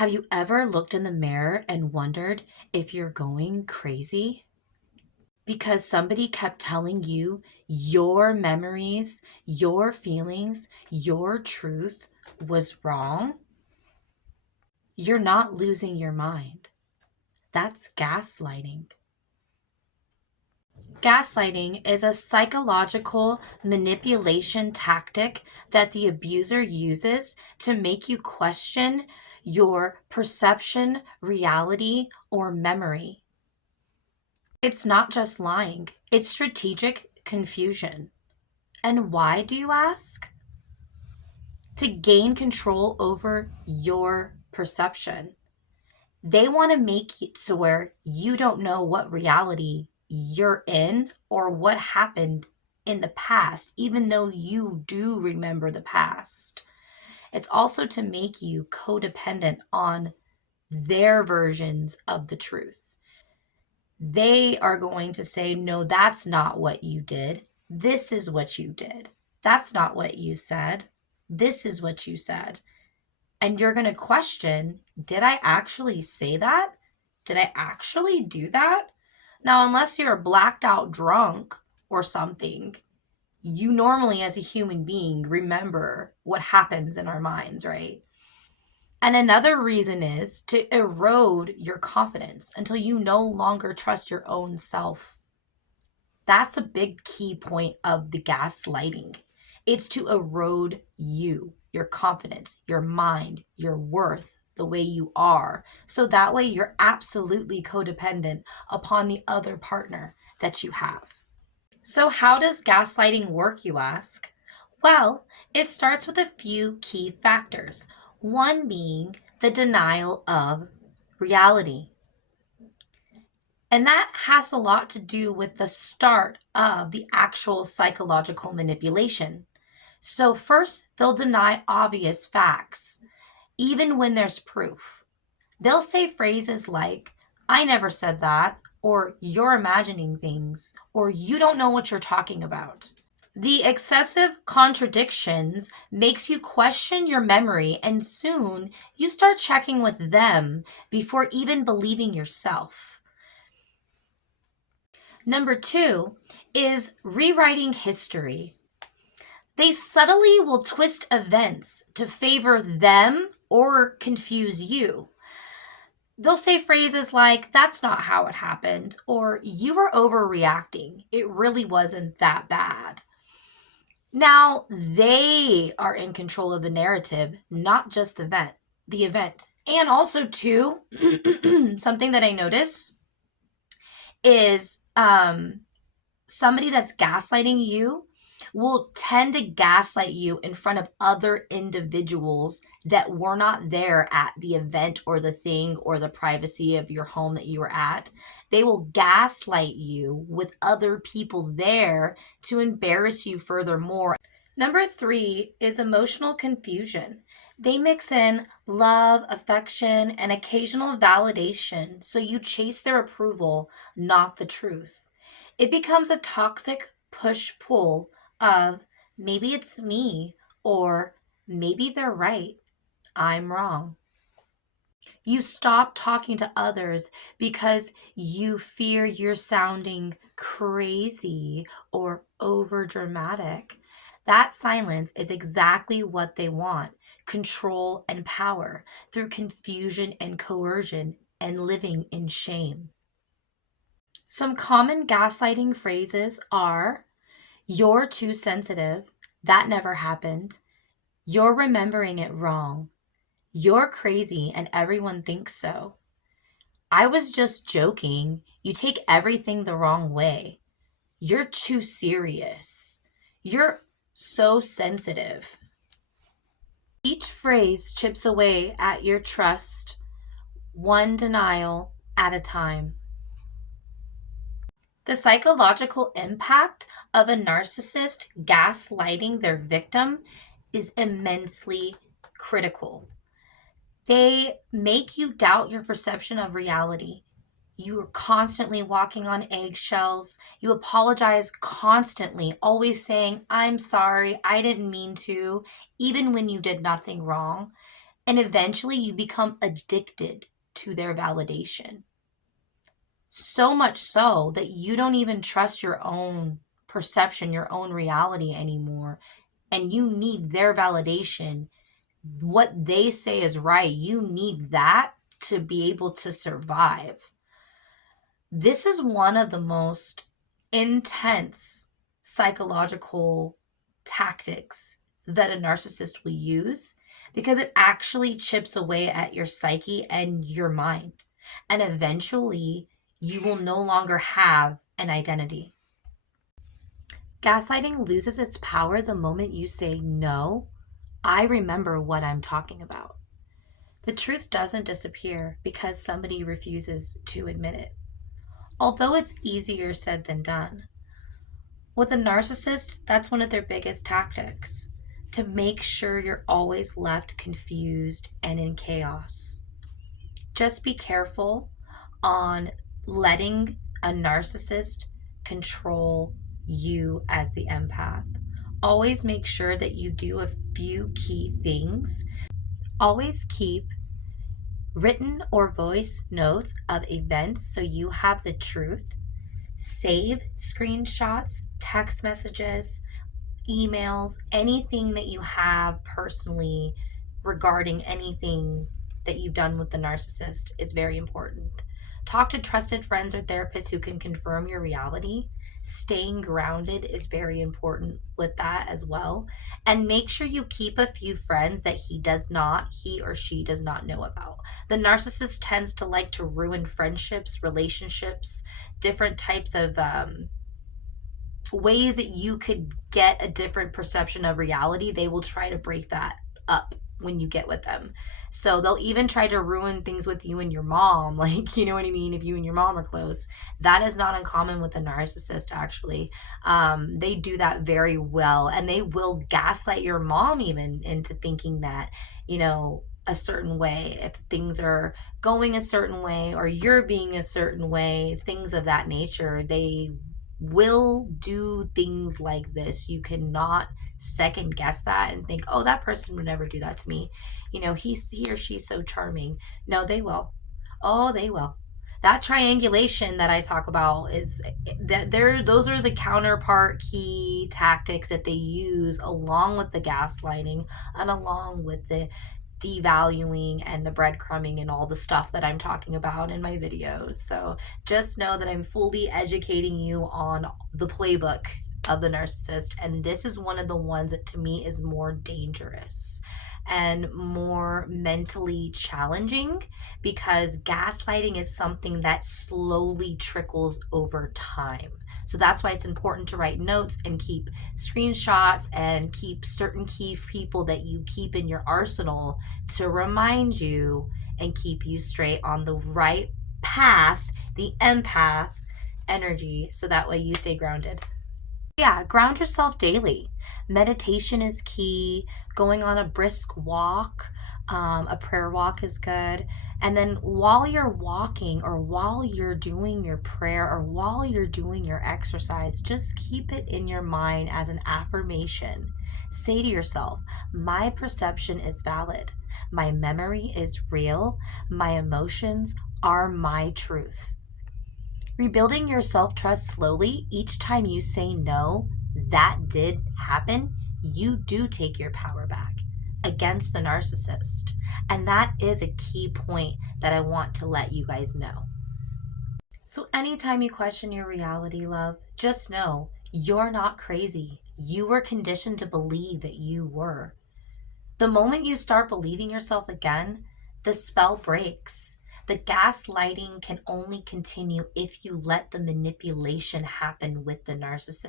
Have you ever looked in the mirror and wondered if you're going crazy? Because somebody kept telling you your memories, your feelings, your truth was wrong? You're not losing your mind. That's gaslighting. Gaslighting is a psychological manipulation tactic that the abuser uses to make you question your perception, reality, or memory. It's not just lying, it's strategic confusion. And why, do you ask? To gain control over your perception. They want to make it to where you don't know what reality you're in or what happened in the past, even though you do remember the past. It's also to make you codependent on their versions of the truth. They are going to say, no, that's not what you did. This is what you did. That's not what you said. This is what you said. And you're going to question, did I actually say that? Did I actually do that? Now, unless you're blacked out drunk or something, you normally, as a human being, remember what happens in our minds, right? And another reason is to erode your confidence until you no longer trust your own self. That's a big key point of the gaslighting. It's to erode you, your confidence, your mind, your worth, the way you are. So that way you're absolutely codependent upon the other partner that you have. So how does gaslighting work, you ask? Well, it starts with a few key factors. One being the denial of reality. And that has a lot to do with the start of the actual psychological manipulation. So first, they'll deny obvious facts, even when there's proof. They'll say phrases like, I never said that, or you're imagining things, or you don't know what you're talking about. The excessive contradictions makes you question your memory, and soon you start checking with them before even believing yourself. Number 2 is rewriting history. They subtly will twist events to favor them or confuse you. They'll say phrases like, that's not how it happened, or you were overreacting. It really wasn't that bad. Now, they are in control of the narrative, not just the event. And also, too, something that I notice is somebody that's gaslighting you will tend to gaslight you in front of other individuals that were not there at the event or the thing or the privacy of your home that you were at. They will gaslight you with other people there to embarrass you furthermore. Number 3 is emotional confusion. They mix in love, affection, and occasional validation, so you chase their approval, not the truth. It becomes a toxic push-pull of maybe it's me, or maybe they're right, I'm wrong. You stop talking to others because you fear you're sounding crazy or over dramatic. That silence is exactly what they want: control and power through confusion and coercion and living in shame. Some common gaslighting phrases are, you're too sensitive, that never happened, you're remembering it wrong, you're crazy and everyone thinks so, I was just joking, you take everything the wrong way, you're too serious, you're so sensitive. Each phrase chips away at your trust, one denial at a time. The psychological impact of a narcissist gaslighting their victim is immensely critical. They make you doubt your perception of reality. You are constantly walking on eggshells. You apologize constantly, always saying, I'm sorry, I didn't mean to, even when you did nothing wrong. And eventually you become addicted to their validation. So much so that you don't even trust your own perception, your own reality anymore. And you need their validation. What they say is right. You need that to be able to survive. This is one of the most intense psychological tactics that a narcissist will use, because it actually chips away at your psyche and your mind. And eventually, you will no longer have an identity. Gaslighting loses its power the moment you say, "No, I remember what I'm talking about." The truth doesn't disappear because somebody refuses to admit it, although it's easier said than done. With a narcissist, that's one of their biggest tactics, to make sure you're always left confused and in chaos. Just be careful on letting a narcissist control you as the empath. Always make sure that you do a few key things. Always keep written or voice notes of events so you have the truth. Save screenshots, text messages, emails, anything that you have personally regarding anything that you've done with the narcissist is very important. Talk to trusted friends or therapists who can confirm your reality. Staying grounded is very important with that as well. And make sure you keep a few friends that he or she does not know about. The narcissist tends to like to ruin friendships, relationships, different types of ways that you could get a different perception of reality. They will try to break that up when you get with them. So they'll even try to ruin things with you and your mom. Like, you know what I mean? If you and your mom are close, that is not uncommon with a narcissist, actually. They do that very well. And they will gaslight your mom even into thinking that, a certain way, if things are going a certain way or you're being a certain way, things of that nature. They will do things like this. You cannot second guess that and think, "Oh, that person would never do that to me. He or she's so charming." No, they will. Oh, they will. That triangulation that I talk about is that those are the counterpart key tactics that they use along with the gaslighting and along with the devaluing and the breadcrumbing and all the stuff that I'm talking about in my videos. So just know that I'm fully educating you on the playbook of the narcissist. And this is one of the ones that to me is more dangerous and more mentally challenging, because gaslighting is something that slowly trickles over time. So that's why it's important to write notes and keep screenshots and keep certain key people that you keep in your arsenal to remind you and keep you straight on the right path, the empath energy, so that way you stay grounded. Yeah, ground yourself daily. Meditation is key. Going on a brisk walk, a prayer walk is good. And then while you're walking or while you're doing your prayer or while you're doing your exercise, just keep it in your mind as an affirmation. Say to yourself, "My perception is valid. My memory is real. My emotions are my truth." Rebuilding your self trust slowly each time you say, "No, that did happen," you do take your power back against the narcissist. And that is a key point that I want to let you guys know. So, anytime you question your reality, love, just know you're not crazy. You were conditioned to believe that you were. The moment you start believing yourself again, the spell breaks. The gaslighting can only continue if you let the manipulation happen with the narcissist.